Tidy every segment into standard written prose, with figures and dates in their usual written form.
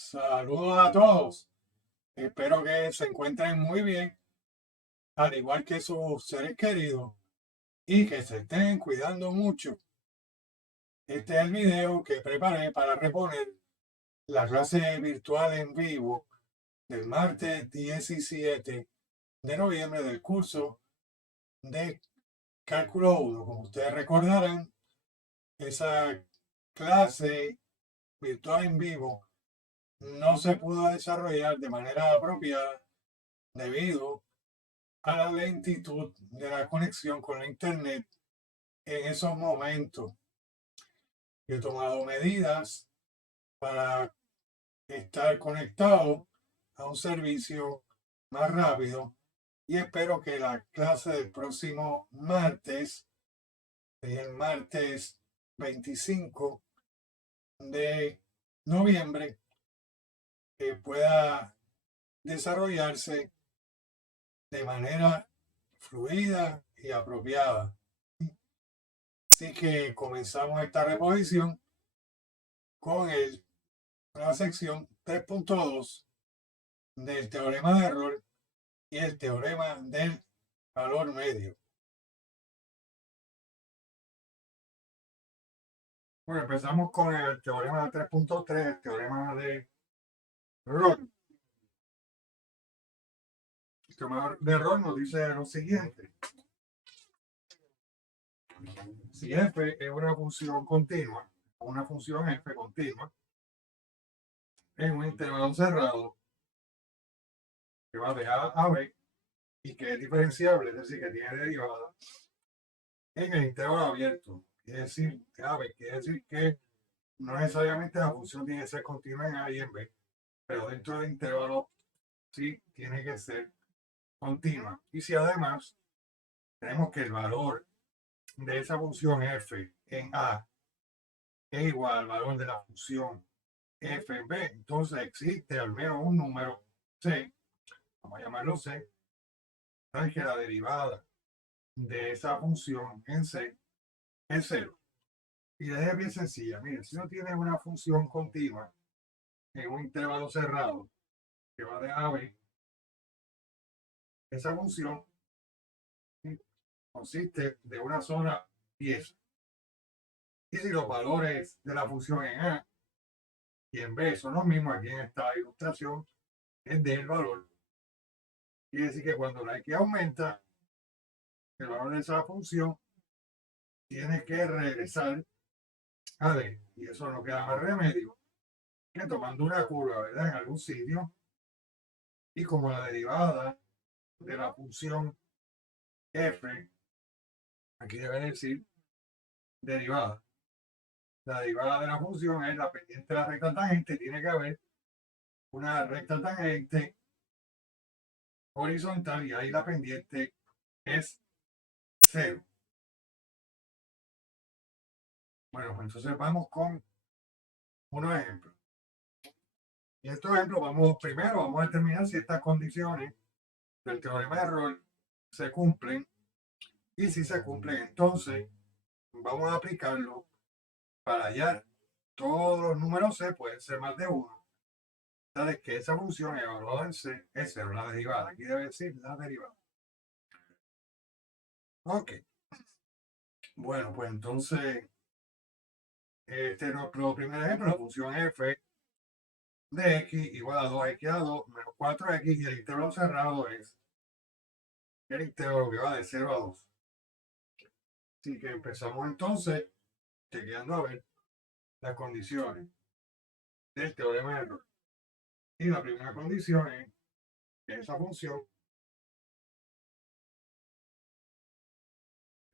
Saludos a todos. Espero que se encuentren muy bien, al igual que sus seres queridos, y que se estén cuidando mucho. Este es el video que preparé para reponer la clase virtual en vivo del martes 17 de noviembre del curso de Cálculo 1. Como ustedes recordarán, esa clase virtual en vivo no se pudo desarrollar de manera apropiada debido a la lentitud de la conexión con la internet en esos momentos. He tomado medidas para estar conectado a un servicio más rápido y espero que la clase del próximo martes, el martes 25 de noviembre, pueda desarrollarse de manera fluida y apropiada. Así que comenzamos esta reposición con la sección 3.2 del teorema de error y el teorema del valor medio. Bueno, empezamos con el teorema 3.3, el teorema de error. El teorema de error nos dice lo siguiente. Si f es una función continua, una función f continua, en un intervalo cerrado que va de A a B y que es diferenciable, es decir, que tiene derivada en el intervalo abierto, quiere decir, quiere decir que no necesariamente la función tiene que ser continua en A y en B, pero dentro del intervalo sí tiene que ser continua. Y si además tenemos que el valor de esa función f en A es igual al valor de la función f en B, entonces existe al menos un número c, vamos a llamarlo c, tal que la derivada de esa función en c es cero. Y la idea es bien sencilla. Miren, si uno tiene una función continua en un intervalo cerrado que va de A a B, esa función consiste de una sola pieza. Y si los valores de la función en A y en B son los mismos, aquí en esta ilustración es del valor. Quiere decir que cuando la X aumenta, el valor de esa función tiene que regresar a D. Y eso no queda más remedio que tomando una curva, ¿verdad? En algún sitio. Y como la derivada de la función f, aquí debe decir derivada. La derivada de la función es la pendiente de la recta tangente. Tiene que haber una recta tangente horizontal y ahí la pendiente es cero. Bueno, pues entonces vamos con unos ejemplos. Y estos ejemplos vamos a determinar si estas condiciones del teorema de error se cumplen. Y si se cumplen, entonces vamos a aplicarlo para hallar todos los números c, pueden ser más de uno. Sabes que esa función evaluada en c es cero, la derivada. Aquí debe decir la derivada. Ok. Bueno, pues entonces, este es nuestro primer ejemplo, la función f de x igual a 2x a 2 menos 4x y el intervalo cerrado es el intervalo que va de 0 a 2. Así que empezamos entonces chequeando a ver las condiciones del teorema de error. Y la primera condición es que esa función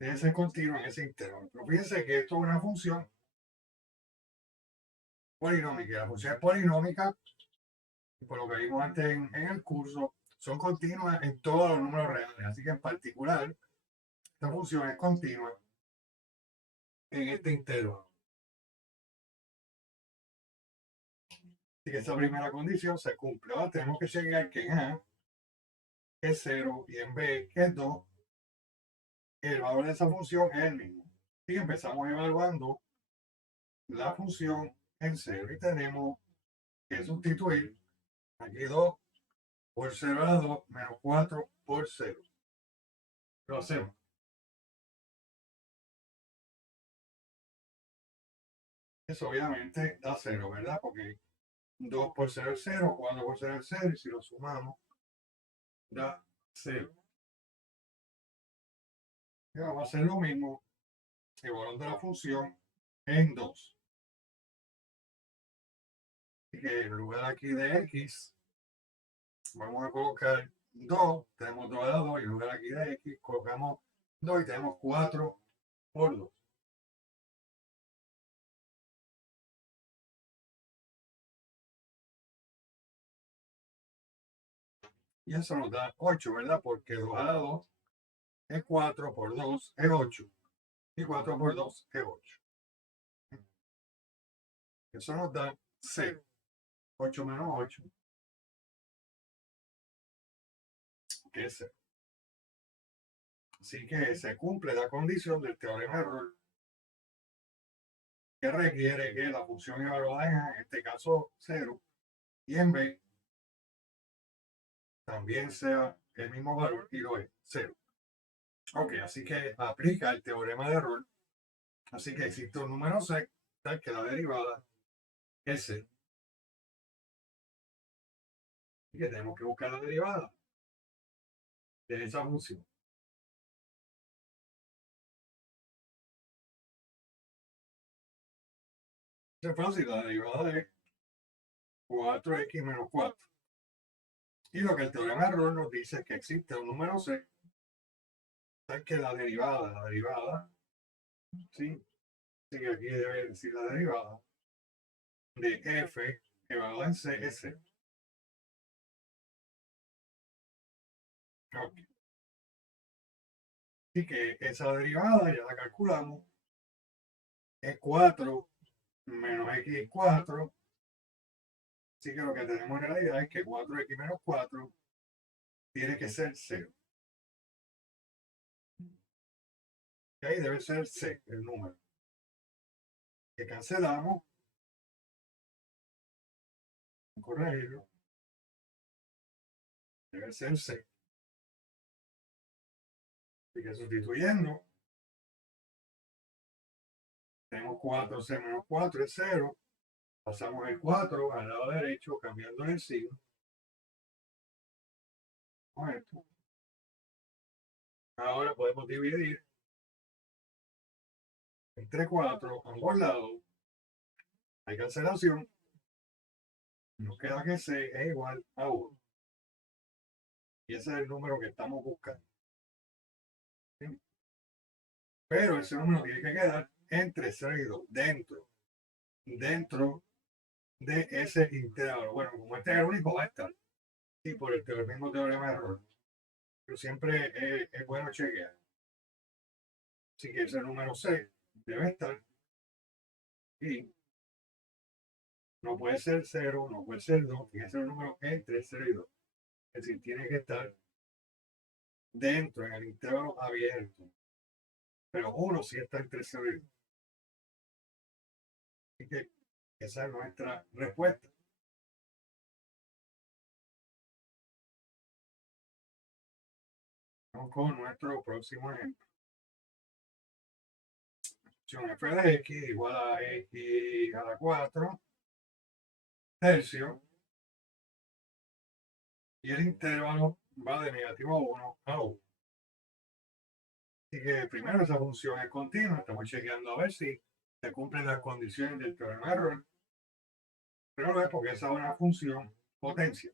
debe ser continua en ese intervalo. Pero fíjense que esto es una función polinómica. La función es polinómica, y por lo que vimos antes en el curso, son continuas en todos los números reales. Así que en particular, esta función es continua en este intervalo. Así que esa primera condición se cumple. Ahora tenemos que checar que en A es 0 y en B que es 2, el valor de esa función es el mismo. Y empezamos evaluando la función en 0 y tenemos que sustituir aquí 2 por 0 a 2 menos 4 por 0. Lo hacemos. Eso obviamente da 0, ¿verdad? Porque 2 por 0 es 0, 4 por 0 es 0, y si lo sumamos, da 0. Y vamos a hacer lo mismo, evaluando la función en 2. Así que en lugar aquí de x, vamos a colocar 2, tenemos 2 a la 2, y en lugar aquí de x, colocamos 2 y tenemos 4 por 2. Y eso nos da 8, ¿verdad? Porque 2 a la 2 es 4 por 2 es 8. Y 4 por 2 es 8. Eso nos da 0. 8 menos 8, que es 0. Así que se cumple la condición del teorema de Rolle, que requiere que la función evaluada en este caso 0, y en B también sea el mismo valor y lo es 0. Ok, así que aplica el teorema de Rolle. Así que existe un número C tal que la derivada es 0. Y que tenemos que buscar la derivada de esa función. Es fácil, la derivada de 4x menos 4. Y lo que el teorema de Rolle nos dice es que existe un número C tal que la derivada, ¿sí? Así que aquí debe decir la derivada de f evaluada en c es 0. Ok. Así que esa derivada ya la calculamos, es 4 menos x 4. Así que lo que tenemos en realidad es que 4x menos 4 tiene que ser 0. Y ahí debe ser c, el número. Que cancelamos, corregirlo, debe ser c. Así que sustituyendo, tenemos 4c menos 4 es 0. Pasamos el 4 al lado derecho, cambiando el signo. Con esto. Ahora podemos dividir entre 4 ambos lados. Hay cancelación. Nos queda que c es igual a 1. Y ese es el número que estamos buscando. ¿Sí? Pero ese número tiene que quedar entre 0 y 2, dentro de ese intervalo. Bueno, como este es el único, va a estar. Y por el mismo teorema de error. Pero siempre es bueno chequear. Así que ese número C debe estar. Y no puede ser 0, no puede ser 2, tiene que ser un número entre 0 y 2. Es decir, tiene que estar dentro, en el intervalo abierto. Pero 1 sí está entre 0 y 2. Así que esa es nuestra respuesta. Vamos con nuestro próximo ejemplo. Función f de x igual a x a la 4 tercio. Y el intervalo va de negativo 1 a 1. Así que primero esa función es continua. Estamos chequeando a ver si se cumplen las condiciones del teorema de Rolle. Pero no es porque esa es una función potencia.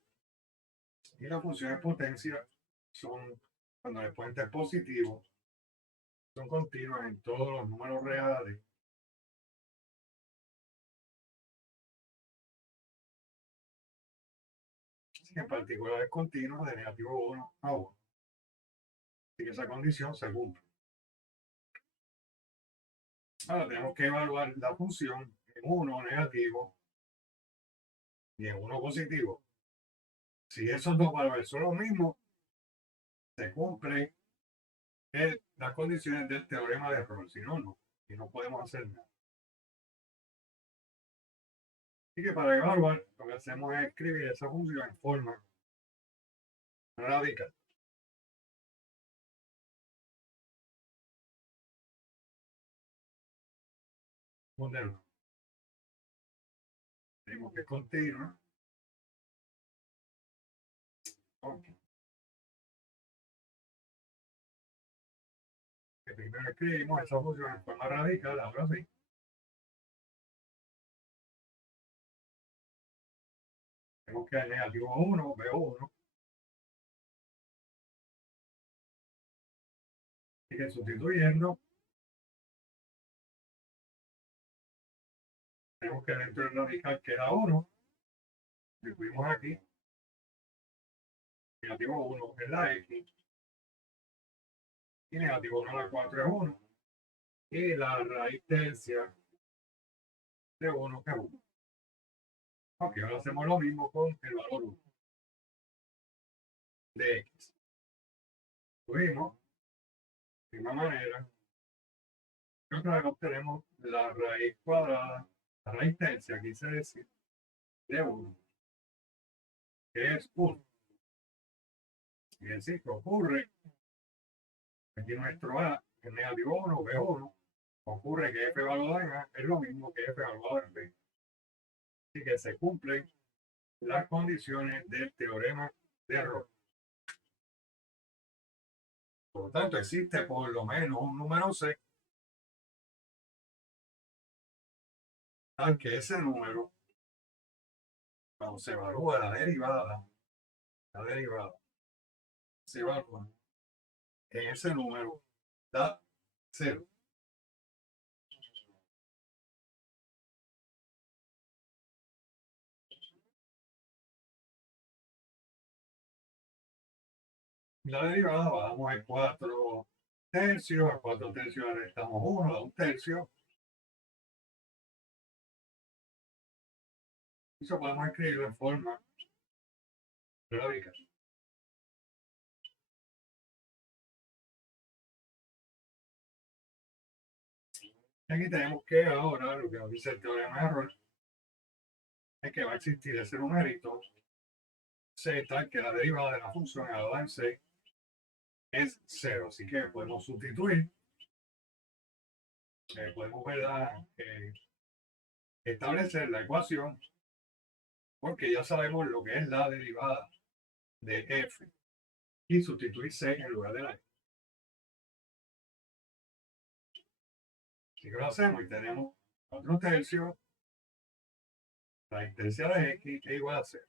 Y las funciones potencia son, cuando el exponente es positivo, son continuas en todos los números reales. Así que en particular es continua de negativo 1 a 1. Así que esa condición se cumple. Ahora tenemos que evaluar la función en 1 negativo y en 1 positivo. Si esos dos valores son los mismos, se cumplen las condiciones del teorema de Rolle. Si no, no. Y no podemos hacer nada. Así que para evaluar, lo que hacemos es escribir esa función en forma radical. Modelo. Tenemos que continua. Ok. Que primero escribimos esa función en forma radical, ahora sí. Tenemos que el negativo 1, B1. Así que sustituyendo, tenemos que dentro del radical queda 1. Distribuimos aquí. Negativo 1 es la X. Y negativo 1 a la 4 es 1. Y la raíz tercia de 1 es 1. Ok, ahora hacemos lo mismo con el valor 1 de X. Subimos de misma manera. Y otra vez obtenemos la raíz cuadrada, la raíz tercia, quise decir, de 1, que es 1. Y decir que ocurre, aquí nuestro A es negativo 1, B1, ocurre que F evaluado en A es lo mismo que F evaluado en B. Así que se cumplen las condiciones del teorema de Roth. Por lo tanto, existe por lo menos un número C al que ese número, cuando se evalúa la derivada se evalúa en ese número, da 0. La derivada bajamos en 4 tercios, a 4 tercios le restamos 1, da 1 tercio. Eso podemos escribirlo en forma radical. Aquí tenemos que ahora, lo que nos dice el teorema de Roth, es que va a existir ese numerito z, que la derivada de la función elevada en c es 0. Así que podemos sustituir, podemos establecer la ecuación, porque ya sabemos lo que es la derivada de f, y sustituir c en lugar de la e. Así que lo hacemos y tenemos 4 tercios, raíz tercia de x es igual a 0.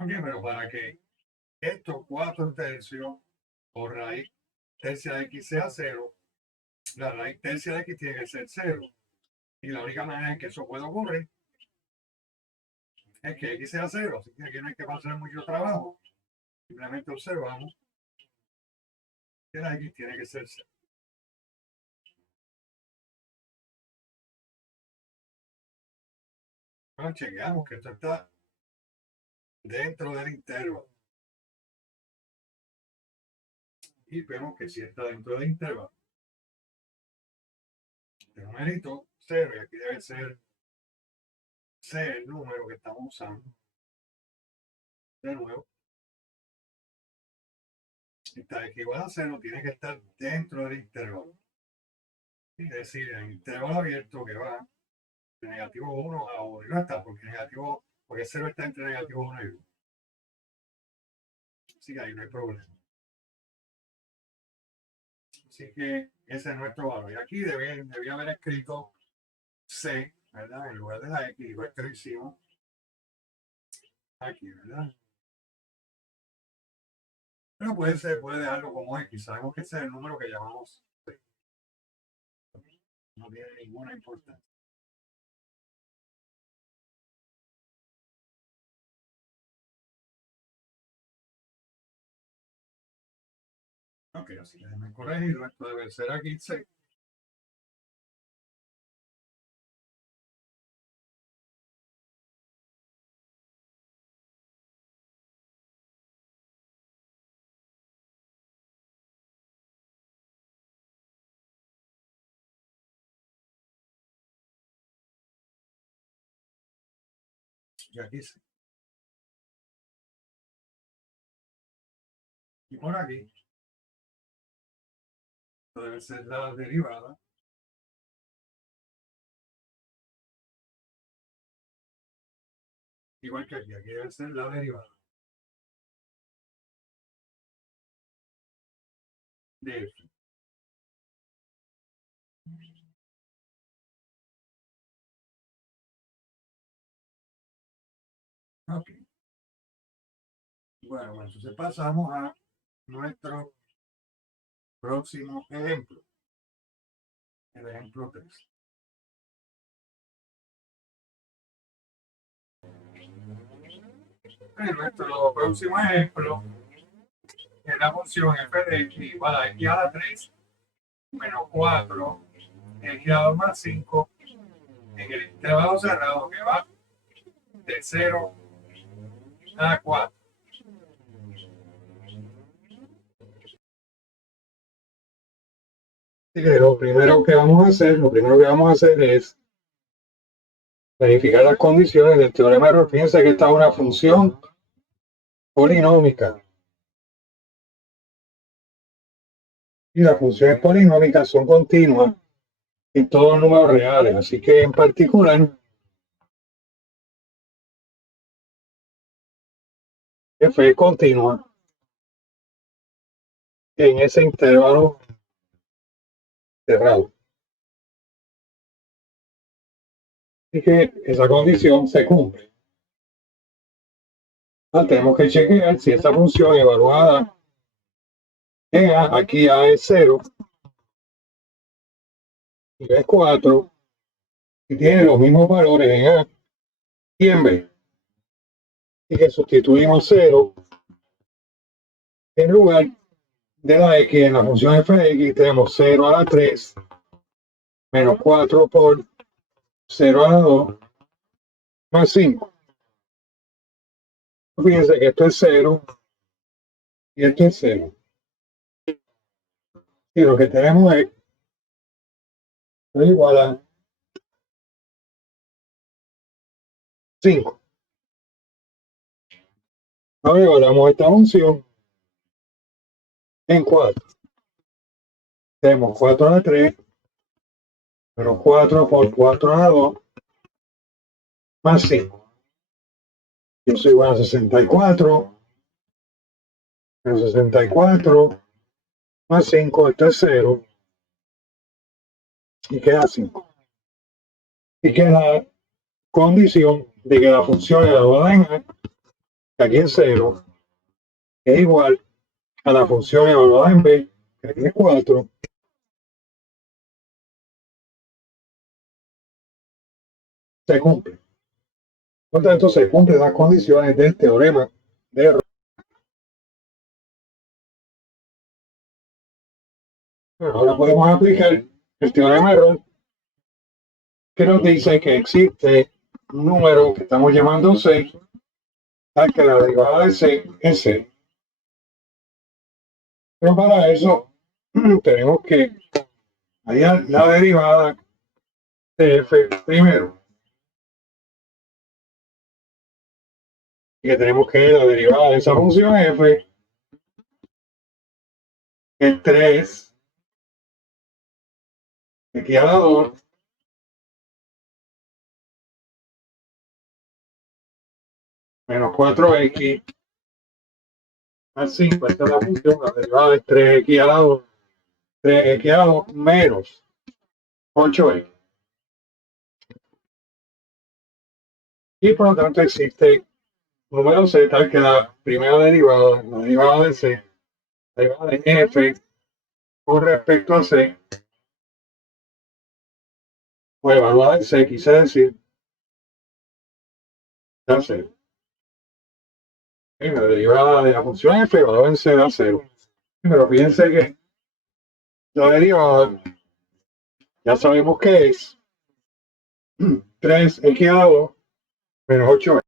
Ok, pero para que estos 4 tercios o raíz tercia de x sea 0, la raíz tercia de x tiene que ser 0. Y la única manera en que eso puede ocurrir es que x sea 0. Así que aquí no hay que pasar mucho trabajo. Simplemente observamos que la x tiene que ser 0. Bueno, chequeamos que esto está dentro del intervalo. Y vemos que si está dentro del intervalo, el numerito 0, y aquí debe ser C el número que estamos usando. De nuevo, esta x igual a 0 tiene que estar dentro del intervalo. Es decir, el intervalo abierto que va de negativo 1 a 1. Y no está porque 0 está entre negativo 1 y 1. Así que ahí no hay problema. Así que ese es nuestro valor. Y aquí debía haber escrito C, ¿verdad? En lugar de la X, igual que lo hicimos aquí, ¿verdad? Pero puede dejarlo como X. Sabemos que ese es el número que llamamos C. No tiene ninguna importancia. Ok, así que déjenme corregirlo. Esto debe ser aquí C. Y aquí sí. Y por aquí debe ser la derivada igual que aquí debe ser la derivada de f. Ok. Bueno, entonces pasamos a nuestro próximo ejemplo, el ejemplo 3. En nuestro próximo ejemplo, es la función f de x igual a x a la 3 menos 4 x a la 2 más 5 en el intervalo cerrado que va de 0 a 4. Así que lo primero que vamos a hacer es verificar las condiciones del teorema de Rolle. Fíjense que esta es una función polinómica. Y las funciones polinómicas son continuas en todos los números reales. Así que en particular, f es continua en ese intervalo cerrado. Así que esa condición se cumple. Tenemos que chequear si esta función evaluada en A, aquí A es 0 y B es 4, y tiene los mismos valores en A y en B. Y que sustituimos 0 en lugar de la x en la función f de x, tenemos 0 a la 3 menos 4 por 0 a la 2 más 5. Fíjense que esto es 0 y esto es 0. Y lo que tenemos es igual a 5. Ahora igualamos esta función en 4. Tenemos 4 a la 3 menos 4 por 4 a la 2 más 5. Yo soy igual a 64 menos 64 más 5, esto es 0 y queda 5. Y queda la condición de que la función evaluada en A, que aquí es 0, es igual a la función evaluada en B, que aquí es 4, se cumple. Por tanto, se cumplen las condiciones del teorema de Rolle. Ahora podemos aplicar el teorema de Rolle, que nos dice que existe un número que estamos llamando C, tal que la derivada de C es C. Pero para eso tenemos que hallar la derivada de f primero. Y que tenemos que la derivada de esa función f es 3 x a la 2 menos 4x más 5. Esta es la función, la derivada de 3x a la 2, 3x a la 2 menos 8x. Y por lo tanto existe número c tal que la primera derivada, la derivada de c, la derivada de f con respecto a c, o evaluada en c, quise decir, da 0. La derivada de la función f evaluada en c da 0. Pero fíjense que la derivada ya sabemos que es 3x a la 2 menos 8x.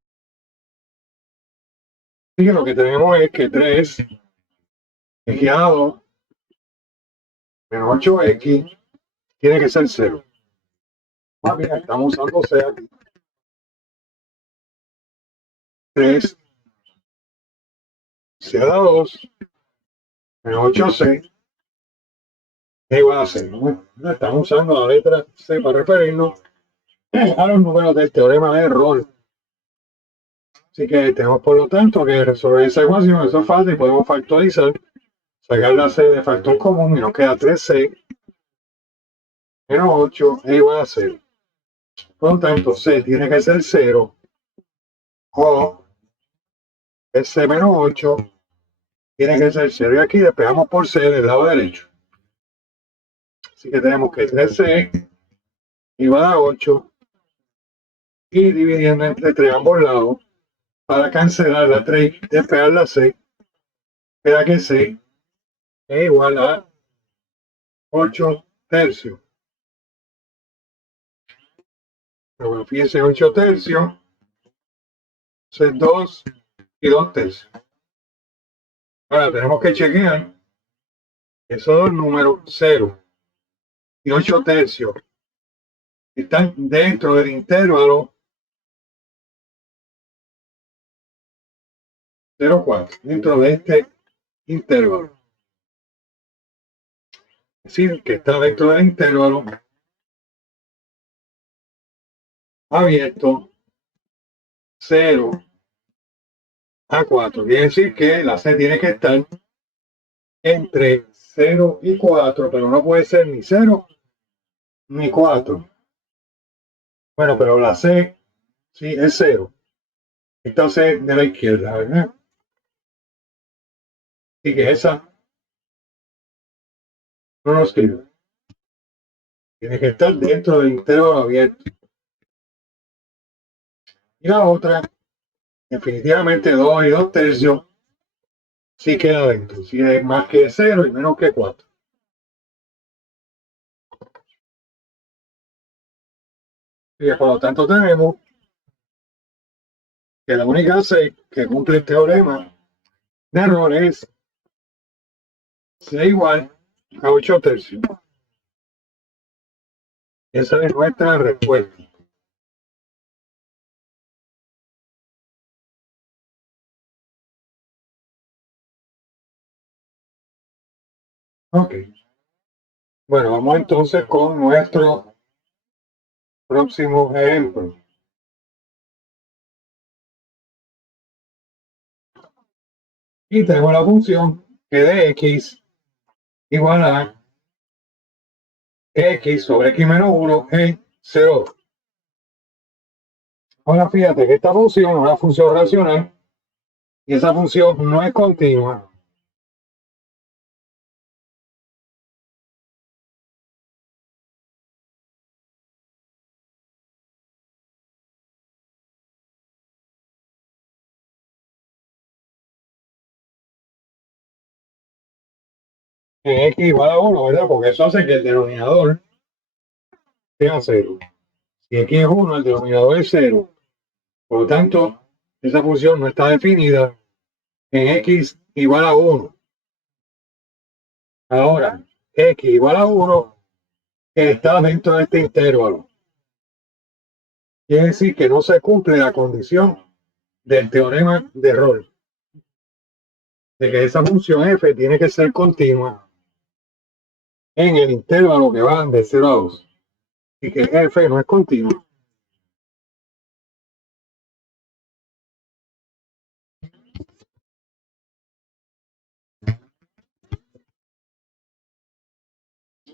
Así que lo que tenemos es que 3x a la 2 menos 8x tiene que ser 0. Más bien, estamos usando c aquí. 3 C a la 2 menos 8C es igual a 0. ¿No? Estamos usando la letra C para referirnos a los números del teorema de Rolle. Así que tenemos por lo tanto que resolver esa ecuación. Eso es fácil y podemos factorizar, sacar la C de factor común y nos queda 3C menos 8 es igual a 0. Por lo tanto, C tiene que ser 0 o C menos 8 tiene que ser 0. Y aquí despejamos por C del lado derecho. Así que tenemos que 3C igual a 8 y dividiendo entre ambos lados para cancelar la 3 y despejar la C, queda que C es igual a 8 tercios. Pero bueno, fíjense, 8 tercios es 2 y 2 tercios. Ahora tenemos que chequear esos dos números 0 y 8 tercios están dentro del intervalo 0,4, dentro de este intervalo. Es decir, que está dentro del intervalo abierto 0 a 4. Quiere decir que la C tiene que estar entre 0 y 4, pero no puede ser ni 0 ni 4. Bueno, pero la C sí es 0. Entonces de la izquierda, ¿verdad? Y que esa no nos sirve. Tiene que estar dentro del intervalo abierto. Y la otra, definitivamente 2 y 2 tercios, sí queda dentro. Si es más que 0 y menos que 4. Y por lo tanto tenemos que la única C que cumple el teorema de error es C igual a 8 tercios. Esa es nuestra respuesta. Ok. Bueno, vamos entonces con nuestro próximo ejemplo. Y tenemos la función que de x igual a x sobre x menos 1 en 0. Ahora fíjate que esta función es una función racional y esa función no es continua. En x igual a 1, ¿verdad? Porque eso hace que el denominador sea 0. Si x es 1, el denominador es 0. Por lo tanto, esa función no está definida en x igual a 1. Ahora, x igual a 1 está dentro de este intervalo. Quiere decir que no se cumple la condición del teorema de Rolle, de que esa función f tiene que ser continua en el intervalo que va de 0 a 2 y que f no es continua.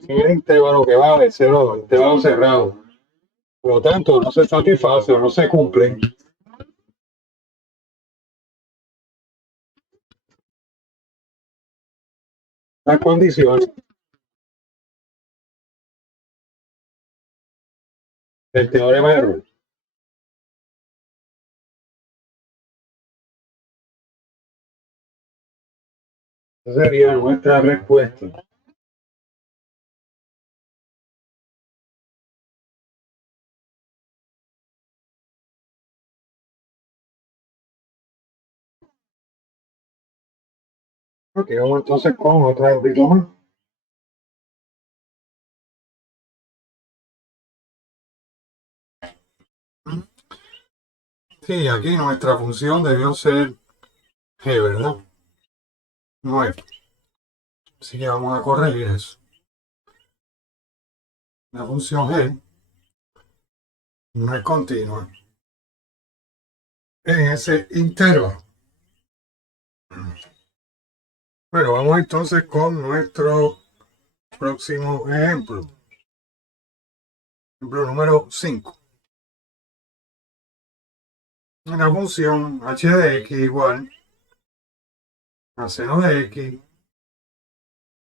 En el intervalo que va de 0 a 2, intervalo cerrado. Por lo tanto, no se satisface o no se cumplen las condiciones del teorema de Rolle. Esa sería nuestra respuesta. Ok, vamos entonces con otro ejemplo más. Sí, aquí nuestra función debió ser G, ¿verdad? No F. Así que vamos a corregir eso. La función G no es continua en ese intervalo. Bueno, vamos entonces con nuestro próximo ejemplo. Ejemplo número 5. Una función h de x igual a seno de x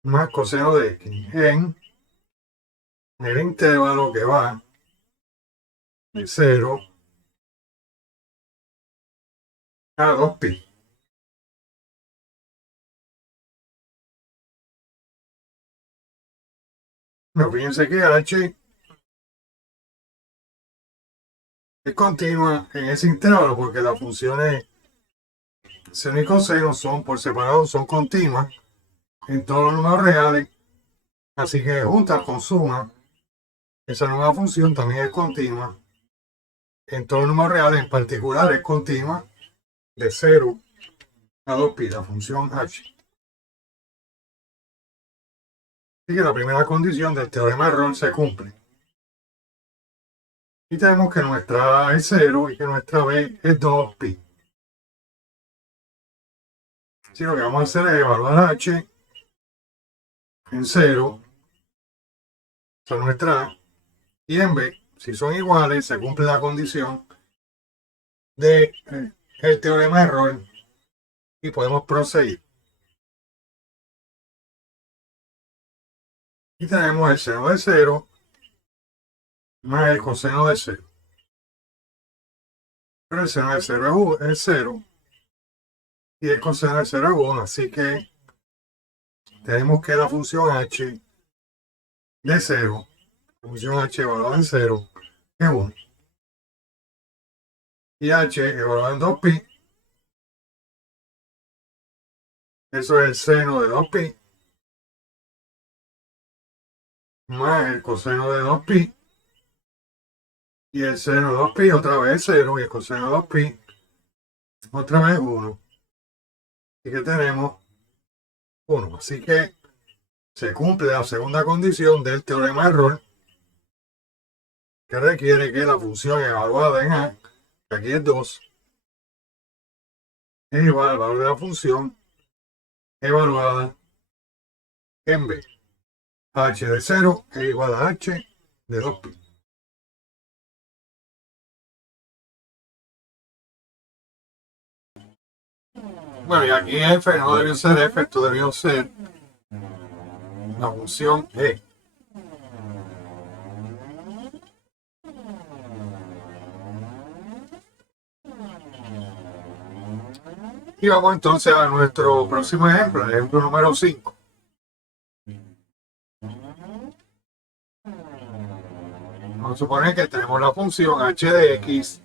más coseno de x en el intervalo que va de 0 a 2pi. No, fíjense que h es continua en ese intervalo porque las funciones seno y coseno son por separado, son continuas en todos los números reales. Así que juntas con suma, esa nueva función también es continua en todos los números reales, en particular es continua de 0 a 2pi, la función h. Así que la primera condición del teorema de Rolle se cumple. Y tenemos que nuestra A es 0 y que nuestra B es 2pi. Así lo que vamos a hacer es evaluar h en 0, esa es nuestra A, y en B, si son iguales, se cumple la condición de el teorema de Rolle y podemos proseguir. Y tenemos el seno de 0 más el coseno de 0. Pero el seno de 0 es 0 y el coseno de 0 es 1, así que tenemos que la función h de 0, la función h evaluada en 0, es 1. Y h evaluada en 2pi, eso es el seno de 2pi más el coseno de 2pi, y el seno de 2pi otra vez 0 y el coseno de 2pi otra vez 1. Así que tenemos 1. Así que se cumple la segunda condición del teorema de Rolle, que requiere que la función evaluada en A, que aquí es 2, es igual al valor de la función evaluada en B. H de 0 es igual a h de 2pi. Bueno, y aquí f no debió ser f, esto debió ser la función g. Y vamos entonces a nuestro próximo ejemplo, el ejemplo número 5. Vamos a suponer que tenemos la función h de x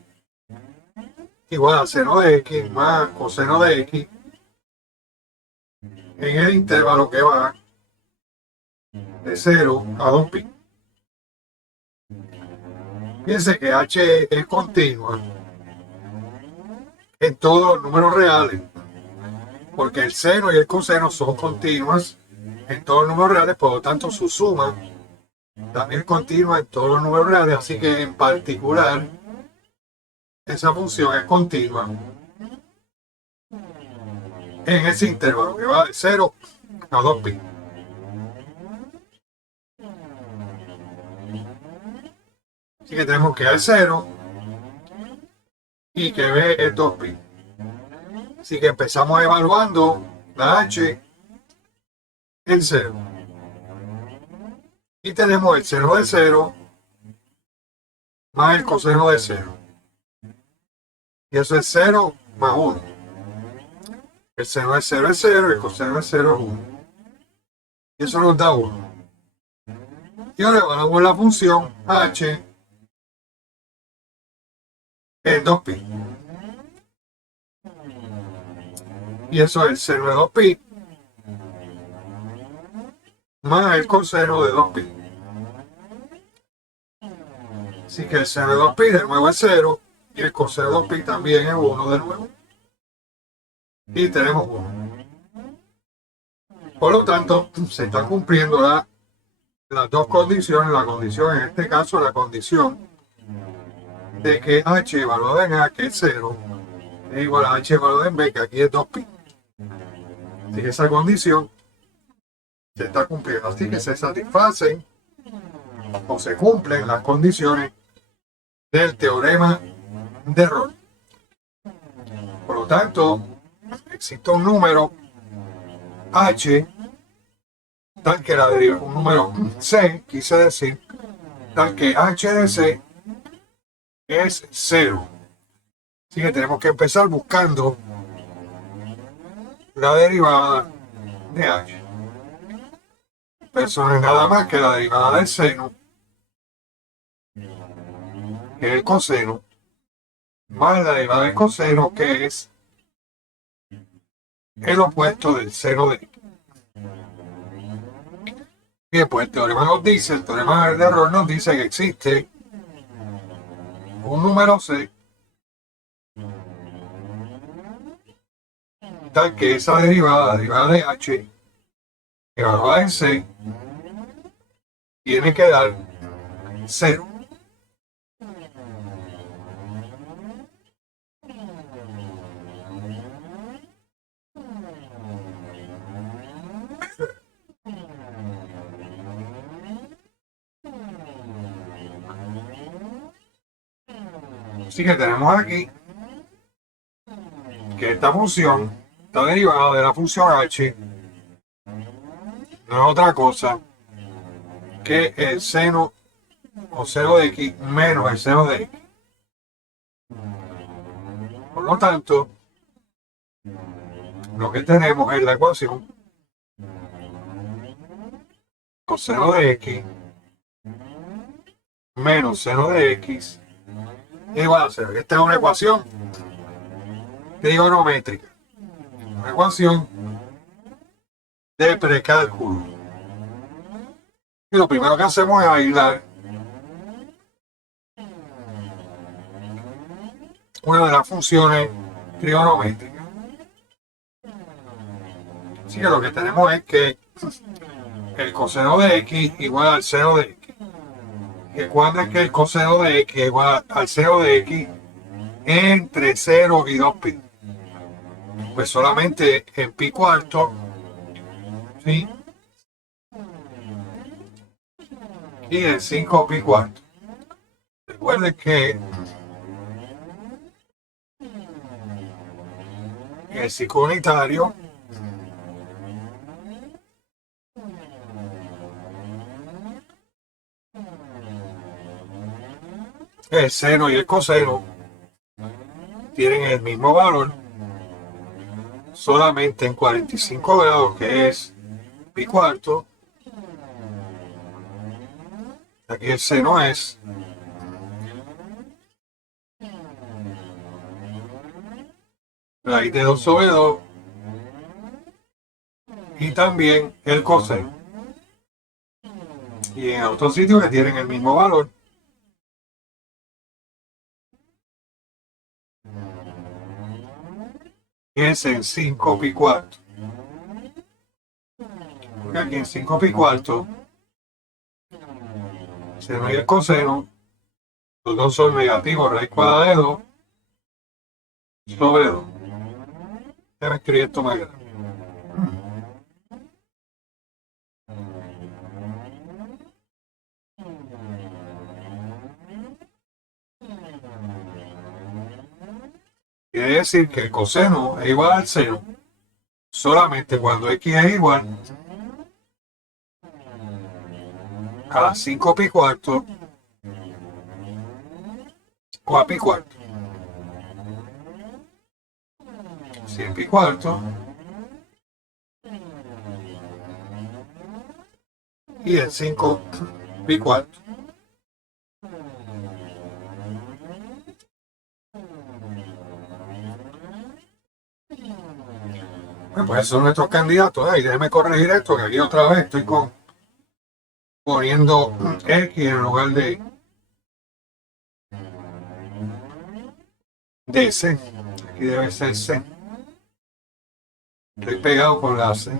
igual a seno de x más coseno de x en el intervalo que va de 0 a 2pi. Fíjense que h es continua en todos los números reales, porque el seno y el coseno son continuas en todos los números reales, por lo tanto su suma también es continua en todos los números reales, así que en particular esa función es continua en ese intervalo que va de 0 a 2pi. Así que tenemos que A es 0 y que B es 2pi. Así que empezamos evaluando la h en 0. Y tenemos el seno de 0 más el coseno de 0. Y eso es 0 más 1. El seno de 0 es 0 y el coseno de 0 es 1. Y eso nos da 1. Y ahora evaluamos la función h en 2pi. Y eso es el seno de 2pi más el coseno de 2pi. Así que el seno de 2pi de nuevo es 0 Y el coseno de 2pi también es 1 de nuevo. Y tenemos 1. Por lo tanto, se está cumpliendo las dos condiciones. La condición, en este caso, la condición de que h evaluado en a, que es 0, es igual a h evaluado en b, que aquí es 2pi. Así que esa condición se está cumpliendo. Así que se satisfacen o se cumplen las condiciones del teorema de Rolle. Por lo tanto, existe un número h tal que la deriva, un número c, quise decir, tal que h de c es 0. Así que tenemos que empezar buscando la derivada de h. Eso no es nada más que la derivada del seno, que es el coseno, más la derivada del coseno, que es el opuesto del seno de x. Bien, pues el teorema de Rolle nos dice que existe un número c tal que esa derivada, la derivada de h, evaluada en c, tiene que dar 0. Así que tenemos aquí que esta función está derivada de la función h, no es otra cosa que el seno o seno de x menos el seno de x. Por lo tanto, lo que tenemos es la ecuación coseno de x menos seno de x igual a 0. Esta es una ecuación trigonométrica, una ecuación de precálculo. Y lo primero que hacemos es aislar una de las funciones trigonométricas. Así que lo que tenemos es que el coseno de x igual al seno de x. Que cuando es que el coseno de x es igual al seno de x entre 0 y 2pi. Pues solamente en pi cuarto, ¿sí? Y en 5 pi cuarto. Recuerden que el ciclo unitario el seno y el coseno tienen el mismo valor, solamente en 45 grados, que es pi cuarto. Aquí el seno es raíz de 2 sobre 2 y también el coseno. Y en otros sitios que tienen el mismo valor, es en 5 pi cuarto. Porque aquí en 5 pi cuarto, seno y el coseno, los dos son negativos, raíz cuadrada de 2 sobre 2. Déjame escribir esto más grande. Quiere decir que el coseno es igual al seno solamente cuando x es igual a 5 pi cuarto o a pi cuarto. 100 pi cuarto y el 5 pi cuarto. Bueno, pues esos son nuestros candidatos. Y déjeme corregir esto, que aquí otra vez estoy poniendo x en lugar de de C. Aquí debe ser C. Estoy pegado con la C.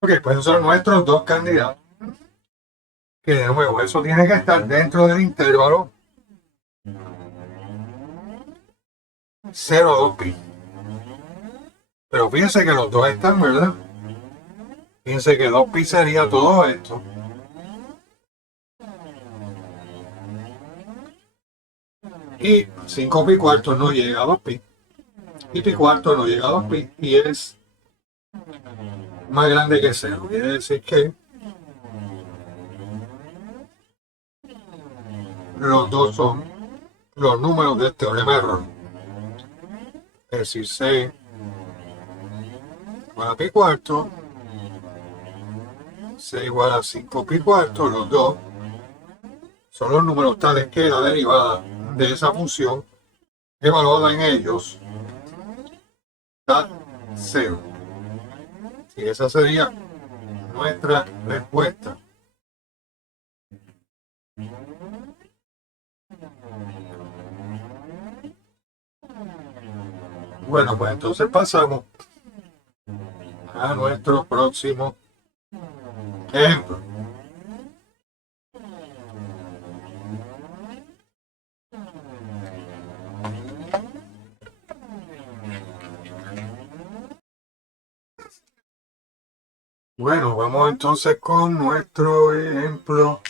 Ok, pues esos son nuestros dos candidatos. Que de nuevo, eso tiene que estar dentro del intervalo 0 a 2pi. Pero fíjense que los dos están, ¿verdad? Fíjense que 2pi sería todo esto. Y 5pi cuarto no llega a 2pi. Y pi cuarto no llega a 2pi. Y es más grande que 0. Quiere decir que los dos son los números del teorema de error. Es decir, C igual a pi cuarto, C igual a 5pi cuarto, los dos son los números tales que la derivada de esa función evaluada en ellos da 0. Y esa sería nuestra respuesta. Bueno, pues entonces pasamos a nuestro próximo ejemplo. Bueno, vamos entonces con nuestro ejemplo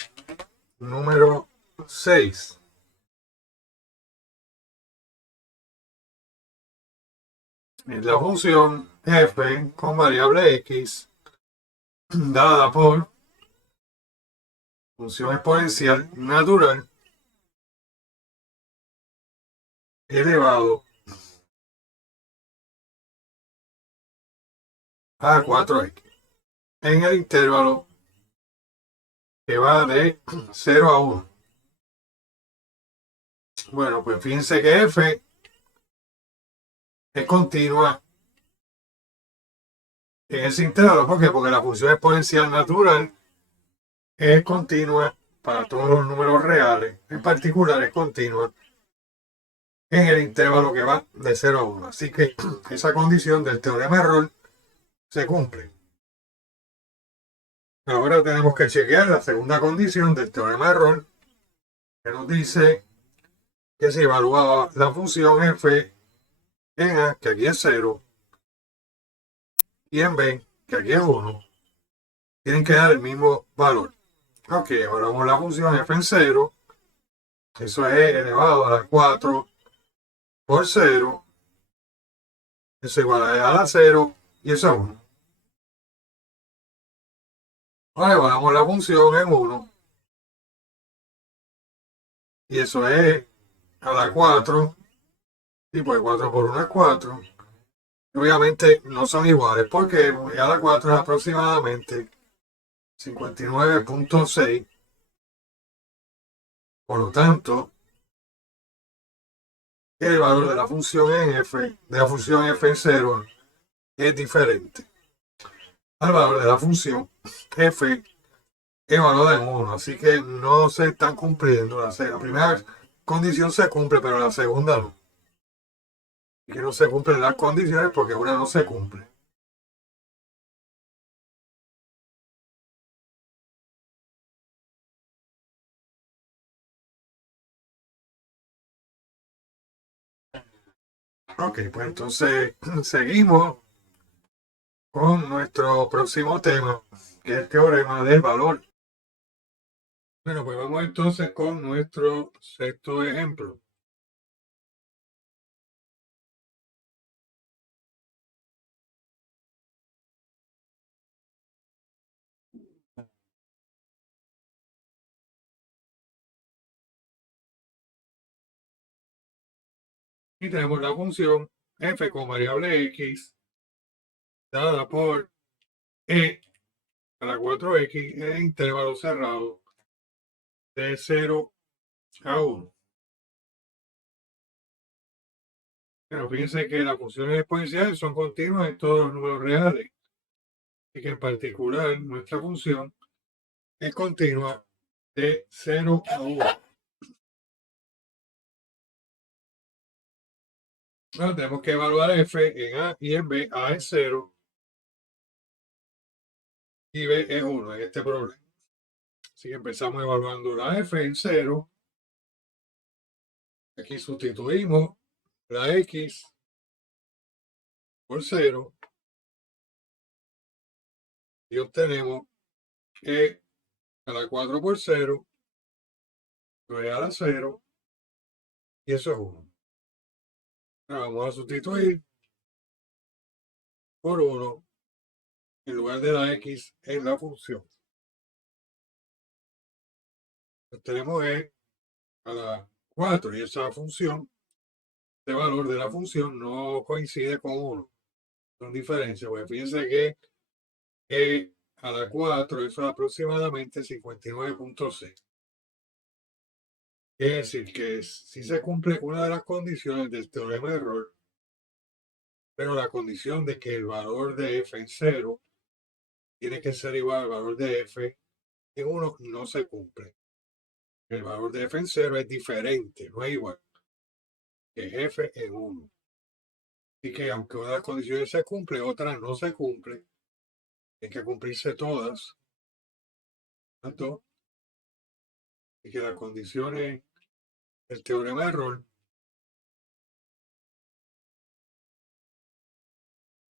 número 6. Es la función f con variable x dada por función exponencial natural elevado a 4x en el intervalo que va de 0 a 1. Bueno, pues fíjense que f es continua en ese intervalo. ¿Por qué? Porque la función exponencial natural es continua para todos los números reales. En particular es continua en el intervalo que va de 0 a 1. Así que esa condición del teorema de error se cumple. Ahora tenemos que chequear la segunda condición del teorema de error, que nos dice que si evaluaba la función f en a, que aquí es 0, y en b, que aquí es 1, tienen que dar el mismo valor. Ok, evaluamos la función f en 0, eso es elevado a la 4 por 0, eso igual a la 0, y eso es 1. Ahora evaluamos la función en 1, y eso es a la 4, y pues 4 por 1 es 4. Obviamente no son iguales porque a la 4 es aproximadamente 59.6. Por lo tanto, el valor de la función en f, de la función f en 0, es diferente al valor de la función f evaluada en 1. Así que no se están cumpliendo. La primera condición se cumple, pero la segunda no. Y que no se cumplen las condiciones porque una no se cumple. Ok, pues entonces seguimos con nuestro próximo tema, que es el teorema del valor. Bueno, pues vamos entonces con nuestro sexto ejemplo. Y tenemos la función f con variable x dada por e a la 4x en intervalo cerrado de 0 a 1. Pero fíjense que las funciones exponenciales son continuas en todos los números reales. Y que en particular nuestra función es continua de 0 a 1. Bueno, tenemos que evaluar f en A y en B. A es 0 y B es 1 en este problema. Así que empezamos evaluando la f en 0. Aquí sustituimos la x por 0 y obtenemos e a la 4 por 0, b a la 0 y eso es 1. Ahora vamos a sustituir por 1 en lugar de la x en la función. Tenemos e a la 4 y esa función, este valor de la función no coincide con 1. Son diferencias, pues fíjense que e a la 4 eso es aproximadamente 59.6. Es decir, que si se cumple una de las condiciones del teorema de error, pero la condición de que el valor de f en 0 tiene que ser igual al valor de f en 1 no se cumple. El valor de f en 0 es diferente, no es igual que f en 1. Así que aunque una de las condiciones se cumple, otra no se cumple, hay que cumplirse todas. ¿Tanto? Y que las condiciones del teorema de error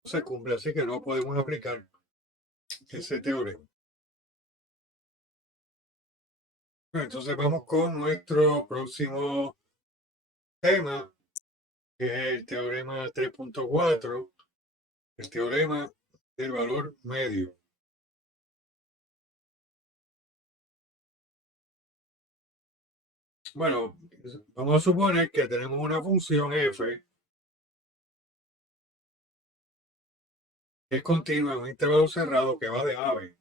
no se cumple, así que no podemos aplicar ese teorema. Bueno, entonces vamos con nuestro próximo tema, que es el teorema 3.4, el teorema del valor medio. Bueno, vamos a suponer que tenemos una función f que es continua en un intervalo cerrado que va de a a b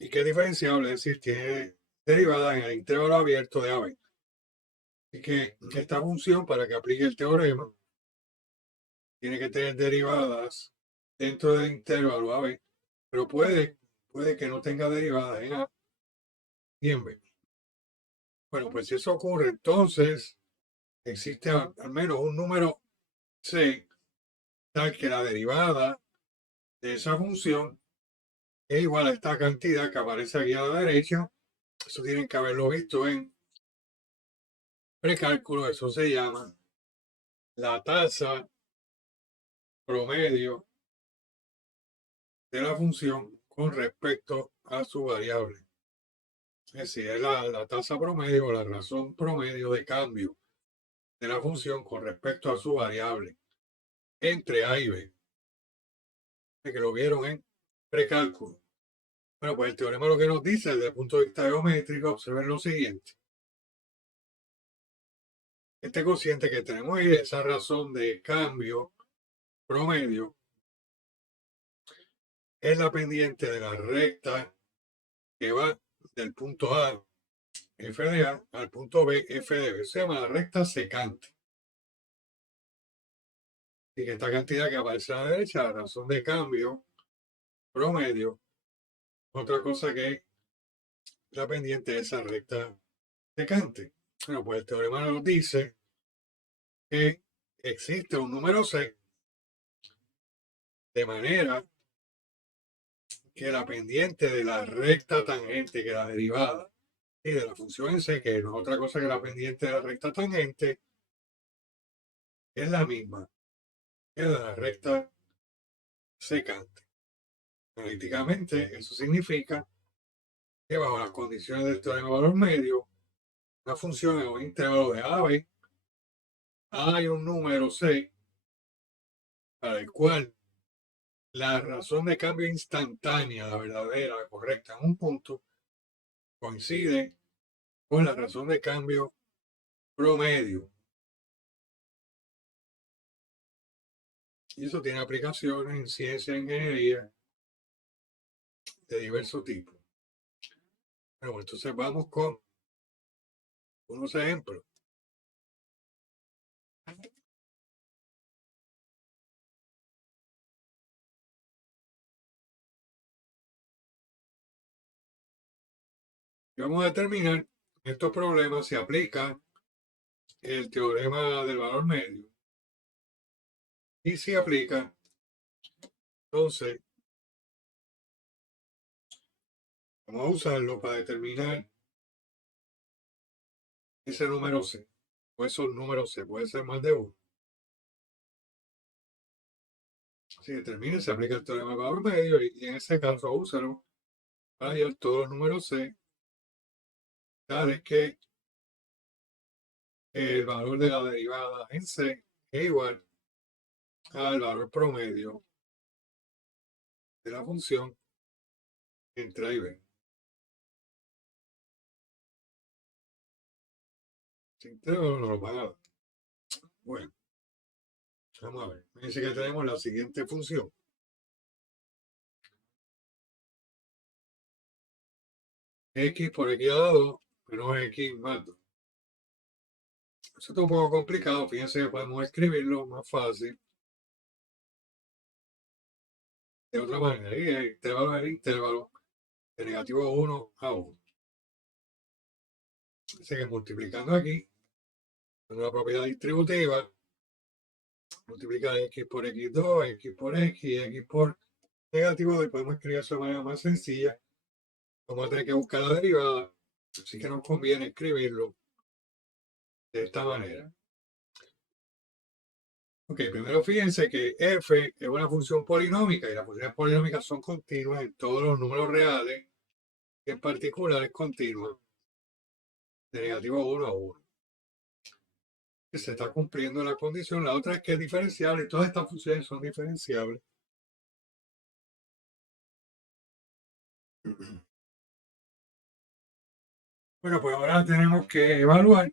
y que es diferenciable, es decir, tiene derivada en el intervalo abierto de a b. Así que esta función, para que aplique el teorema, tiene que tener derivadas dentro del intervalo a b, pero puede que no tenga derivadas en a y en b. Bueno, pues si eso ocurre, entonces existe al menos un número c tal que la derivada de esa función es igual a esta cantidad que aparece aquí a la derecha. Eso tienen que haberlo visto en precálculo. Eso se llama la tasa promedio de la función con respecto a su variable. Es decir, es la tasa promedio o la razón promedio de cambio de la función con respecto a su variable entre A y B. Que lo vieron en precálculo. Bueno, pues el teorema lo que nos dice desde el punto de vista geométrico, observen lo siguiente. Este cociente que tenemos ahí, esa razón de cambio promedio, es la pendiente de la recta que va del punto A, f de A, al punto B, f de B. Se llama la recta secante. Y que esta cantidad que aparece a la derecha, la razón de cambio promedio, otra cosa que la pendiente de esa recta secante. Bueno, pues el teorema nos dice que existe un número c de manera que la pendiente de la recta tangente, que la derivada y de la función en c, que no es otra cosa que la pendiente de la recta tangente, es la misma que la recta secante. Analíticamente, eso significa que bajo las condiciones del teorema de valor medio, una función en un intervalo de a a b, hay un número c para el cual la razón de cambio instantánea, la verdadera, la correcta en un punto, coincide con la razón de cambio promedio. Y eso tiene aplicaciones en ciencia e ingeniería de diversos tipos. Bueno, entonces vamos con unos ejemplos. Y vamos a determinar estos problemas si aplica el teorema del valor medio. Y si aplica, entonces vamos a usarlo para determinar ese número C. O esos números C, puede ser más de uno. Si determina, se aplica el teorema del valor medio y en ese caso úsalo para hallar todos los números C, tales que el valor de la derivada en C es igual al valor promedio de la función entre A y B. Sin no lo van a dar. Bueno, vamos a ver. Fíjense que tenemos la siguiente función. X por X dado menos X más 2. Eso está un poco complicado. Fíjense que podemos escribirlo más fácil de otra manera. Y el intervalo es el intervalo de negativo 1 a 1. Así que multiplicando aquí, con una propiedad distributiva, multiplicar X por X2, X por X, X por negativo 2, y podemos escribir eso de manera más sencilla. Vamos a tener que buscar la derivada, así que nos conviene escribirlo de esta manera. Ok, primero fíjense que f es una función polinómica y las funciones polinómicas son continuas en todos los números reales, y en particular es continua de negativo 1 a 1. Que se está cumpliendo la condición. La otra es que es diferenciable y todas estas funciones son diferenciables. Bueno, pues ahora tenemos que evaluar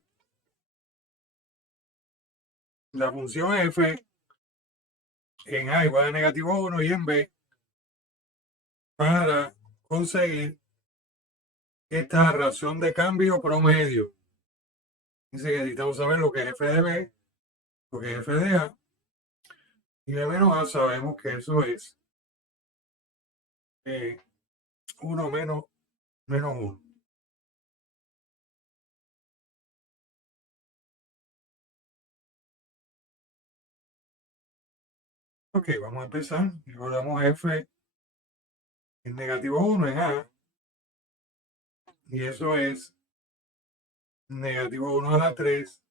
la función f en A igual a negativo 1 y en B para conseguir esta ración de cambio promedio. Dice que necesitamos saber lo que es f de B, lo que es f de A, y de menos A sabemos que eso es 1 menos 1. Ok, vamos a empezar. Recordamos f en negativo 1 en A, y eso es negativo 1 a la 3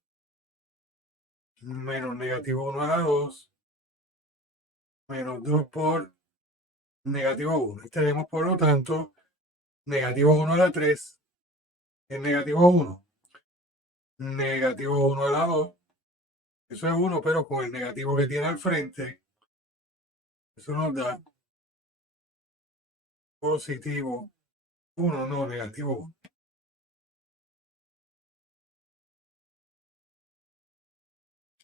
menos negativo 1 a la 2 menos 2 por negativo 1. Y tenemos, por lo tanto, negativo 1 a la 3 es negativo 1. Negativo 1 a la 2, eso es 1, pero con el negativo que tiene al frente, eso nos da positivo 1, no, negativo 1.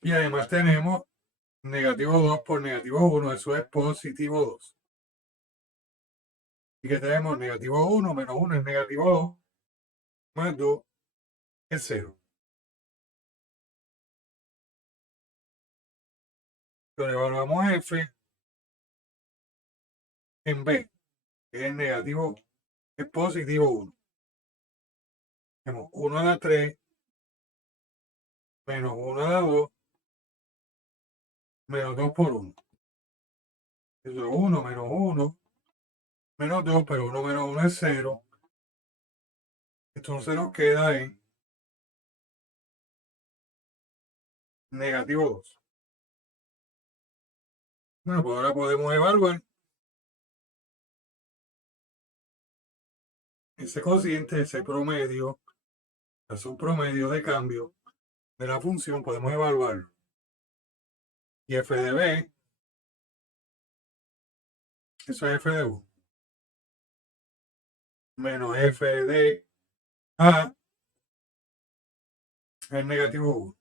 Y además tenemos negativo 2 por negativo 1, eso es positivo 2. Y que tenemos negativo 1 menos 1 es negativo 2, más 2 es 0. Entonces evaluamos f en B, que es negativo, es positivo 1. Tenemos 1 a la 3 menos 1 a la 2 menos 2 por 1. Eso es 1 menos 1 menos 2, pero 1 menos 1 es 0. Entonces nos queda en negativo 2. Bueno, pues ahora podemos evaluar ese cociente, ese promedio, es un promedio de cambio de la función, podemos evaluarlo. Y f de b, eso es f de 1, menos f de a es negativo 1.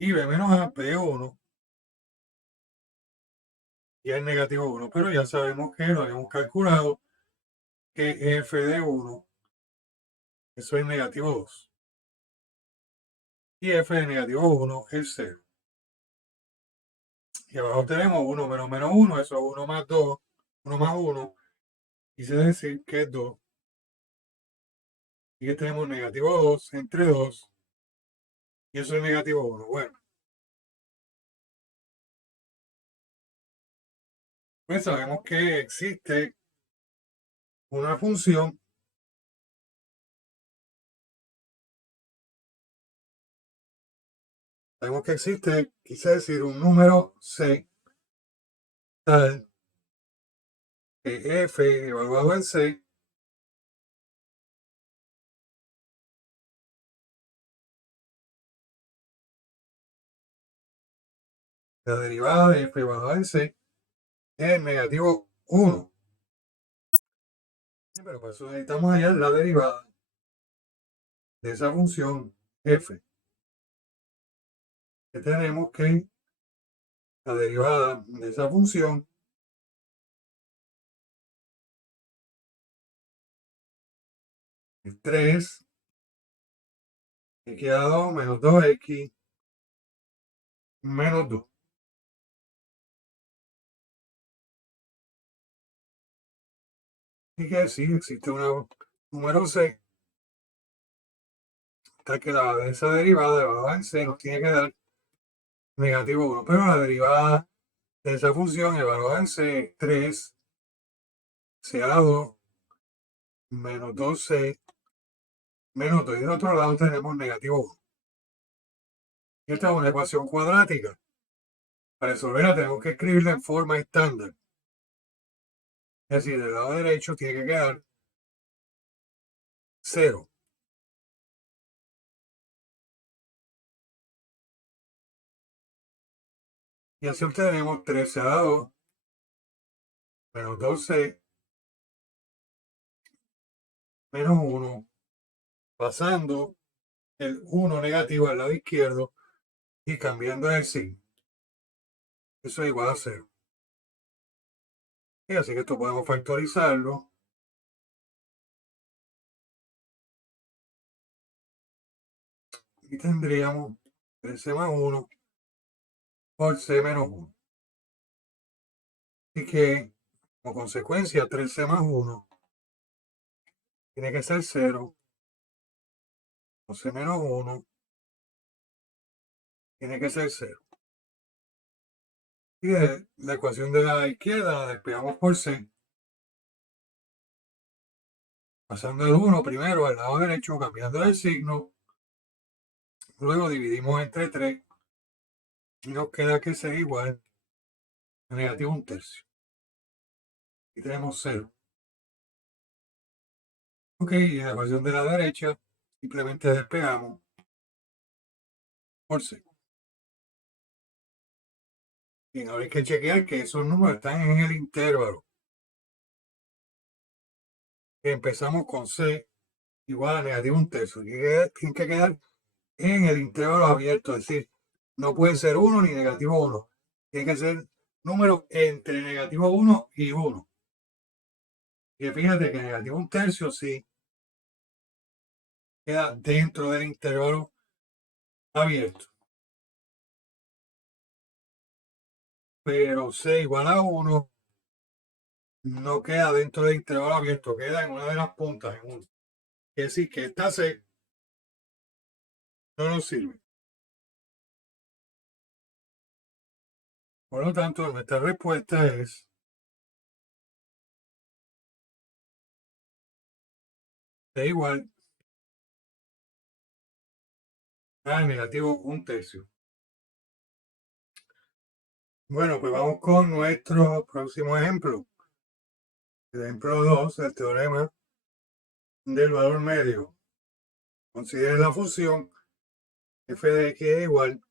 Y b menos a, b1, y es negativo 1. Pero ya sabemos que lo habíamos calculado, que f de 1, eso es negativo 2. Y f de negativo 1 es 0. Y abajo tenemos 1 menos menos 1, eso es 1 más 2, 1 más 1, quise decir que es 2. Y que tenemos negativo 2 entre 2. Y eso es negativo 1. Bueno, pues sabemos que existe una función. Sabemos que existe, quise decir, un número C tal que f evaluado en C la derivada de f evaluado en C es negativo 1. Pero para eso necesitamos hallar la derivada de esa función f. Que tenemos que la derivada de esa función es 3 que queda 2 menos 2x menos 2. Y que sí, existe un número C tal que esa derivada evaluada en C nos tiene que dar negativo 1. Pero la derivada de esa función evaluada en C es 3 C a la 2 menos 2C menos 2. Y del otro lado tenemos negativo 1. Y esta es una ecuación cuadrática. Para resolverla tenemos que escribirla en forma estándar. Es decir, del lado derecho tiene que quedar 0. Y así obtenemos 3C a la 2 menos 2C menos 1, pasando el 1 negativo al lado izquierdo y cambiando el signo. Eso es igual a 0. Y así que esto podemos factorizarlo. Y tendríamos 3C más 1 por C menos 1. Y que, como consecuencia, 3C más 1 tiene que ser 0. O C menos 1 tiene que ser 0. Y de la ecuación de la izquierda la despegamos por C. Pasando el 1 primero al lado derecho, cambiando el signo. Luego dividimos entre 3 y nos queda que sea igual a negativo 1/3. Y tenemos 0. Ok, y en la ecuación de la derecha simplemente despegamos por C. Bien, ahora hay que chequear que esos números están en el intervalo. Empezamos con C igual a negativo 1/3. Tienen que quedar en el intervalo abierto, es decir, no puede ser 1 ni negativo 1. Tiene que ser número entre negativo 1 y 1. Y fíjate que negativo 1/3 sí queda dentro del intervalo abierto. Pero C igual a 1 no queda dentro del intervalo abierto, queda en una de las puntas. Es decir, que esta C no nos sirve. Por lo tanto, nuestra respuesta es C igual a negativo 1/3. Bueno, pues vamos con nuestro próximo ejemplo. Ejemplo 2, el teorema del valor medio. Considere la función f de x es igual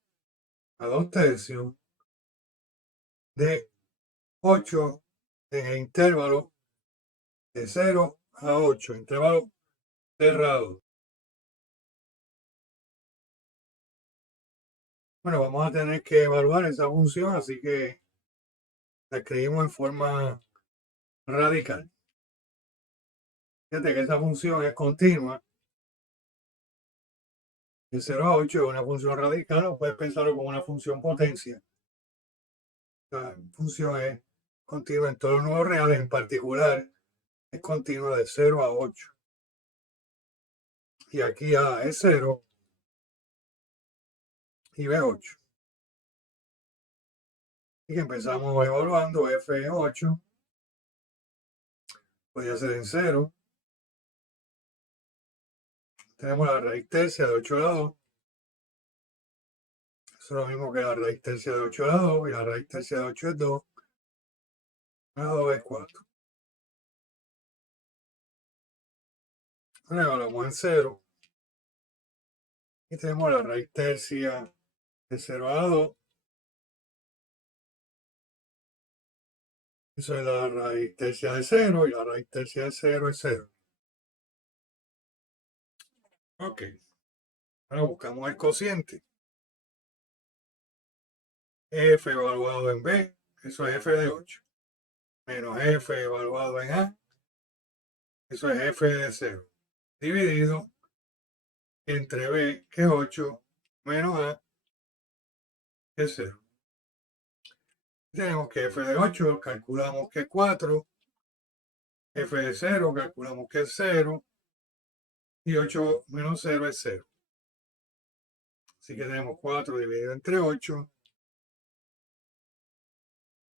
a 2/3 de 8 en el intervalo de 0 a 8, intervalo cerrado. Bueno, vamos a tener que evaluar esa función, así que la escribimos en forma radical. Fíjate que esa función es continua. De 0 a 8 es una función radical, o puedes pensarlo como una función potencia. La función es continua en todos los números reales, en particular es continua de 0 a 8. y aquí A es 0 y B 8. Y que empezamos evaluando F es 8, podría ser en 0. Tenemos la raíz tercia de 8 a la 2. Eso es lo mismo que la raíz tercia de 8 a la 2, y la raíz tercia de 8 es 2. La 2 es 4. Ahora evaluamos en 0. Y tenemos la raíz tercia de 0 a la 2. Eso es la raíz tercia de 0 y la raíz tercia de 0 es 0. Ok. Ahora buscamos el cociente. F evaluado en B, eso es F de 8. Menos F evaluado en A, eso es F de 0. Dividido entre B, que es 8, menos A, que es 0. Tenemos que F de 8, calculamos que es 4. F de 0, calculamos que es 0. Y 8 menos 0 es 0. Así que tenemos 4 dividido entre 8.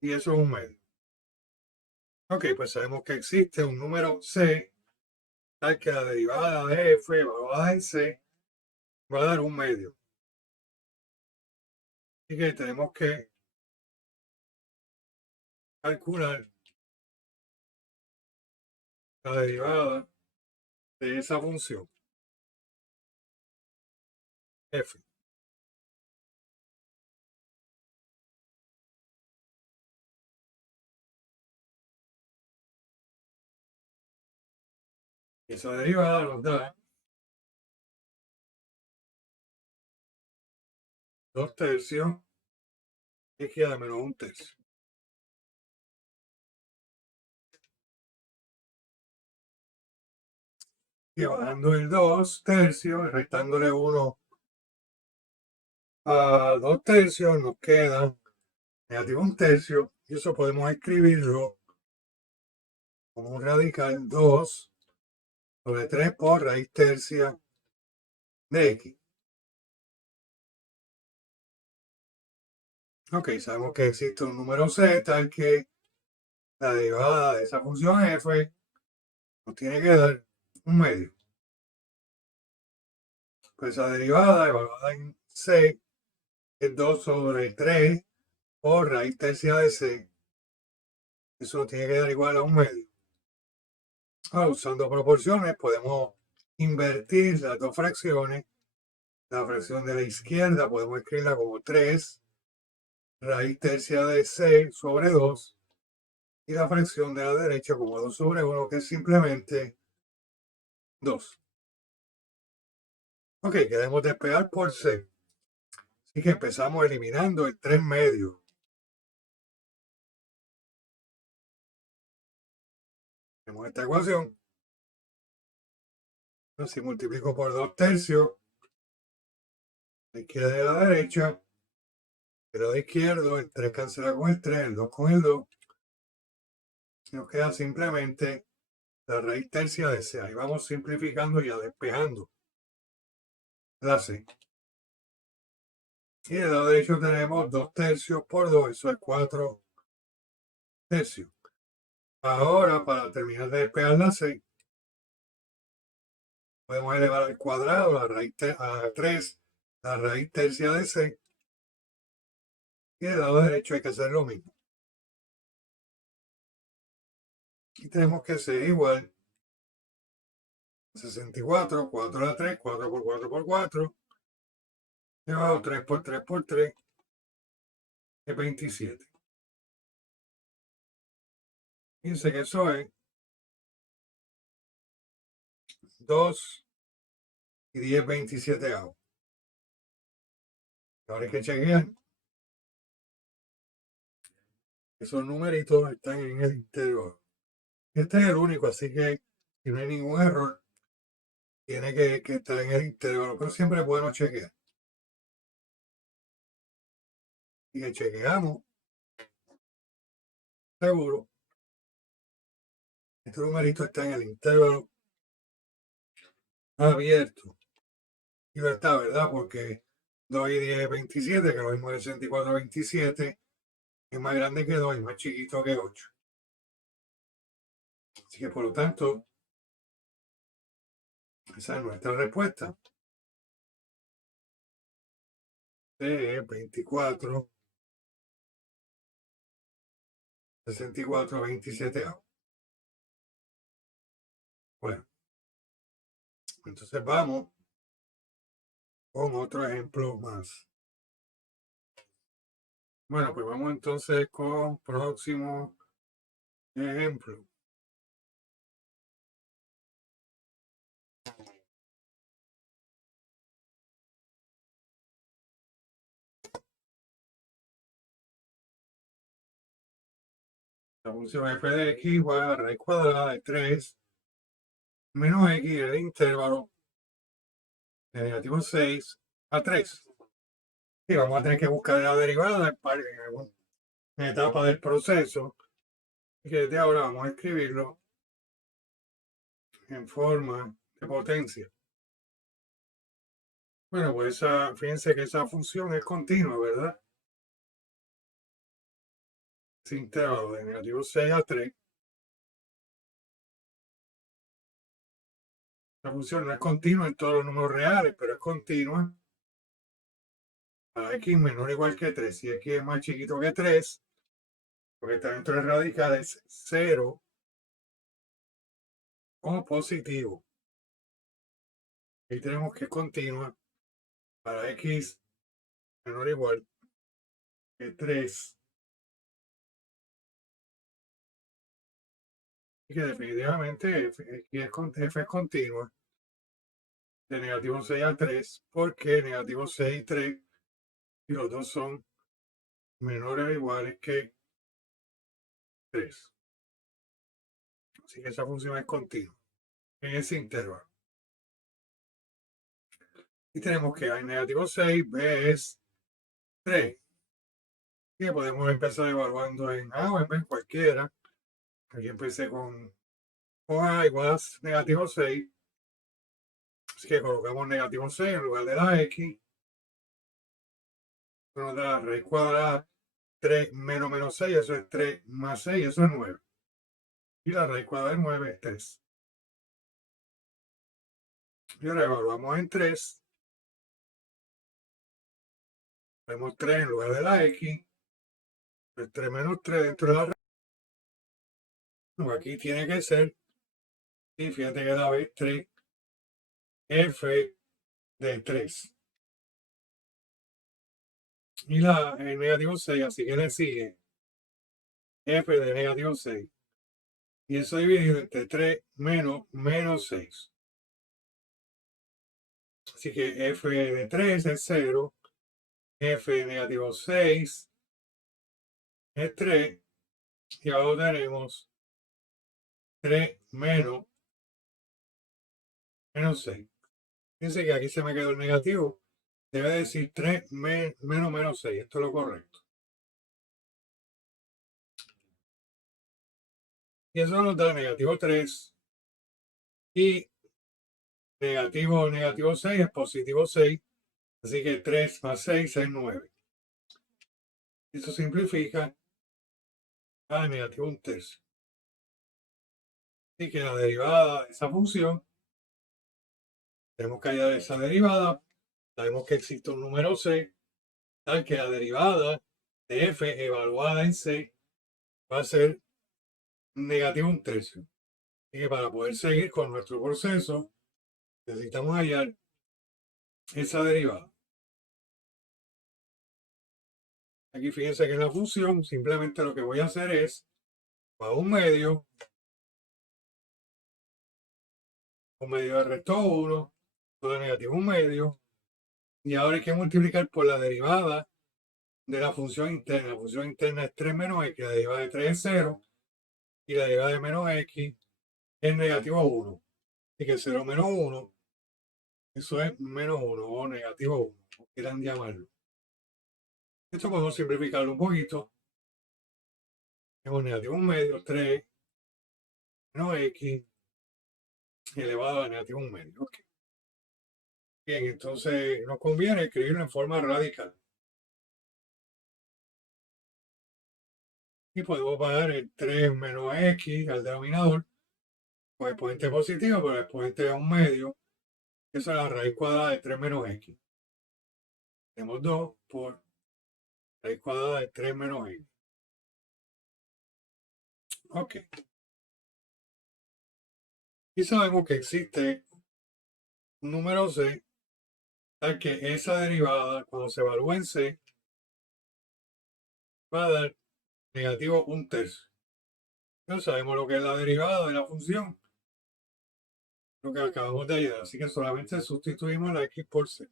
Y eso es un medio. Ok, pues sabemos que existe un número C, tal que la derivada de F evaluada en C va a dar un medio. Así que tenemos que calcular la derivada de esa función F. Y esa derivada nos da 2 tercios x a menos 1 tercio. Y bajando el 2 tercios, restándole 1 a 2 tercios, nos queda negativo 1 tercio. Y eso podemos escribirlo como un radical 2 sobre 3 por raíz tercia de x. Ok, sabemos que existe un número c tal que la derivada de esa función f nos tiene que dar un medio. Pues esa derivada evaluada en c es 2 sobre 3 por raíz tercia de c. Eso nos tiene que dar igual a un medio. Ahora, usando proporciones, podemos invertir las dos fracciones. La fracción de la izquierda podemos escribirla como 3 raíz tercia de c sobre 2. Y la fracción de la derecha como 2 sobre 1, que es simplemente 2. Ok, queremos despegar por c. Así que empezamos eliminando el 3 medios. Tenemos esta ecuación. Si multiplico por 2 tercios, la izquierda y la derecha, el lado izquierdo, el 3 cancela con el 3, el 2 con el 2. Nos queda simplemente la raíz tercia de c. Ahí vamos simplificando y ya despejando la c. Y del lado derecho tenemos 2 tercios por 2, eso es 4 tercios. Ahora, para terminar de despejar la c, podemos elevar al cuadrado la raíz a 3, la raíz tercia de c. Y del lado derecho hay que hacer lo mismo. Y tenemos que c igual a 64, 4 a la 3, 4 por 4 por 4. Llevado 3 por 3 por 3, es 27. Fíjense que eso es 2 y 10 27 avos. Ahora hay que chequear. Esos numeritos están en el interior. Este es el único, así que si no hay ningún error, tiene que estar en el interior. Pero siempre es bueno chequear. Y que chequeamos. Seguro. Este numerito está en el interior abierto. Y está, ¿verdad? Porque 2 y 10 es 27, que lo mismo de 64 a 27, es más grande que 2 y más chiquito que 8. Así que por lo tanto, esa es nuestra respuesta. De 24, 64, 27. Bueno, entonces vamos con otro ejemplo más. Bueno, pues vamos entonces con próximo ejemplo. La función f de x igual a raíz cuadrada de 3 menos x en el intervalo de negativo 6 a 3. Y vamos a tener que buscar la derivada en la etapa del proceso. Y que desde ahora vamos a escribirlo en forma de potencia. Bueno, pues fíjense que esa función es continua, ¿verdad? Ese intervalo de negativo 6 a 3. La función no es continua en todos los números reales, pero es continua a x menor o igual que 3. Si x es más chiquito que 3, porque está dentro de radical, es 0 o positivo. Ahí tenemos que es continua para x menor o igual que 3. Y que definitivamente f es continua de negativo 6 a 3, porque negativo 6 y 3, y los dos son menores o iguales que 3. Así que esa función es continua en ese intervalo. Y tenemos que a negativo 6, b es 3. Y que podemos empezar evaluando en A o en B, cualquiera. Aquí empecé con A igual a negativo 6. Así que colocamos negativo 6 en lugar de la x. Nos da la raíz cuadrada 3 menos 6, eso es 3 más 6, eso es 9. Y la raíz cuadrada de 9 es 3. Y ahora evaluamos en 3. Tenemos 3 en lugar de la x. Pues 3 menos 3 dentro de la raíz. Aquí tiene que ser, y fíjate que da 3, f de 3. Y el negativo 6, así que le sigue f de negativo 6. Y eso dividido entre 3 menos 6. Así que f de 3 es 0. F de negativo 6 es 3. Y ahora tenemos 3 menos 6. Fíjense que aquí se me quedó el negativo. Debe decir 3 menos 6. Esto es lo correcto. Y eso nos da negativo 3. Y negativo 6 es positivo 6. Así que 3 más 6 es 9. Eso simplifica a negativo 1/3. Así que la derivada de esa función, tenemos que hallar esa derivada. Sabemos que existe un número c, tal que la derivada de f evaluada en c va a ser negativo 1/3. Así que para poder seguir con nuestro proceso, necesitamos hallar esa derivada. Aquí fíjense que en la función simplemente lo que voy a hacer es a un medio de resto 1, todo de negativo 1 medio, y ahora hay que multiplicar por la derivada de la función interna. La función interna es 3 menos x, la derivada de 3 es 0, y la derivada de menos x es negativo 1. Así que 0 menos 1, eso es menos 1 o negativo 1, como quieran llamarlo. Esto podemos simplificarlo un poquito. Tenemos negativo 1 medio, 3 menos x elevado a negativo 1 medio. Okay. Bien, entonces nos conviene escribirlo en forma radical. Y podemos bajar el 3 menos x al denominador con exponente positivo, pero el exponente es un medio. Esa es la raíz cuadrada de 3 menos x. Tenemos 2 por raíz cuadrada de 3 menos x. Ok. Y sabemos que existe un número c, tal que esa derivada, cuando se evalúa en c, va a dar negativo 1/3. No sabemos lo que es la derivada de la función, lo que acabamos de hallar, así que solamente sustituimos la x por c.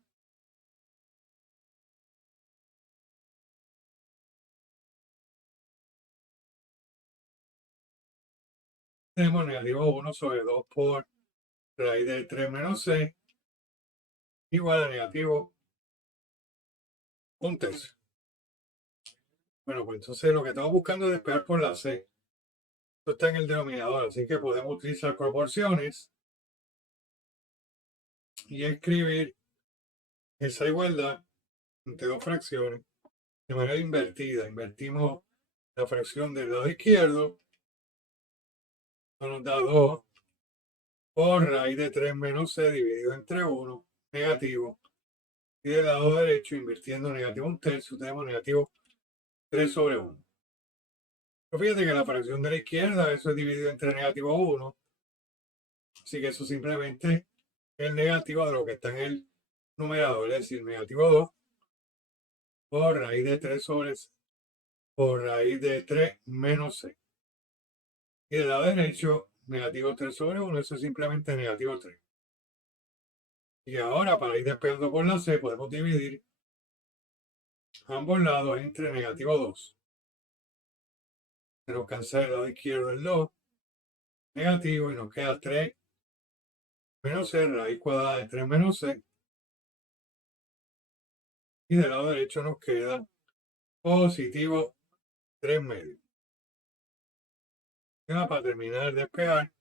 Tenemos negativo 1 sobre 2 por raíz de 3 menos c igual a negativo 1/3. Bueno, pues entonces lo que estamos buscando es despejar por la c. Esto está en el denominador, así que podemos utilizar proporciones y escribir esa igualdad entre dos fracciones de manera invertida. Invertimos la fracción del lado izquierdo, esto nos da 2 por raíz de 3 menos c dividido entre 1, negativo. Y del lado derecho, invirtiendo negativo 1/3, tenemos negativo 3 sobre 1. Pero fíjate que la fracción de la izquierda, eso es dividido entre negativo 1. Así que eso simplemente es el negativo de lo que está en el numerador, es decir, negativo 2 por raíz de 3 sobre por raíz de 3 menos c. Y del lado derecho, negativo 3 sobre 1, eso es simplemente negativo 3. Y ahora, para ir despegando por la c, podemos dividir ambos lados entre negativo 2. Se nos cancela el lado izquierdo el 2, negativo, y nos queda 3 menos c, raíz cuadrada de 3 menos c. Y del lado derecho nos queda positivo 3 medios. Ya para terminar de despegar,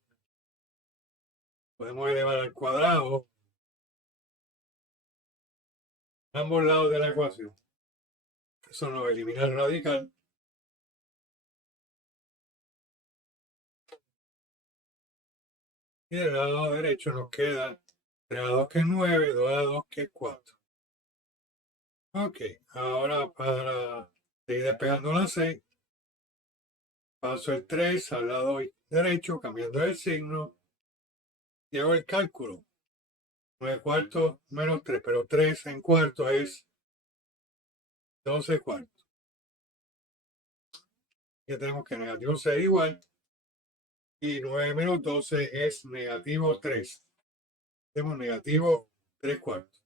podemos elevar al cuadrado ambos lados de la ecuación. Eso nos elimina el radical. Y del lado derecho nos queda 3 a 2 que es 9, 2 a 2 que es 4. Ok, ahora para seguir despegando la c, paso el 3 al lado derecho, cambiando el signo, y hago el cálculo. 9 cuartos menos 3, pero 3 en cuarto es 12 cuartos. Ya tenemos que negativo 6 igual, y 9 menos 12 es negativo 3. Tenemos negativo 3 cuartos.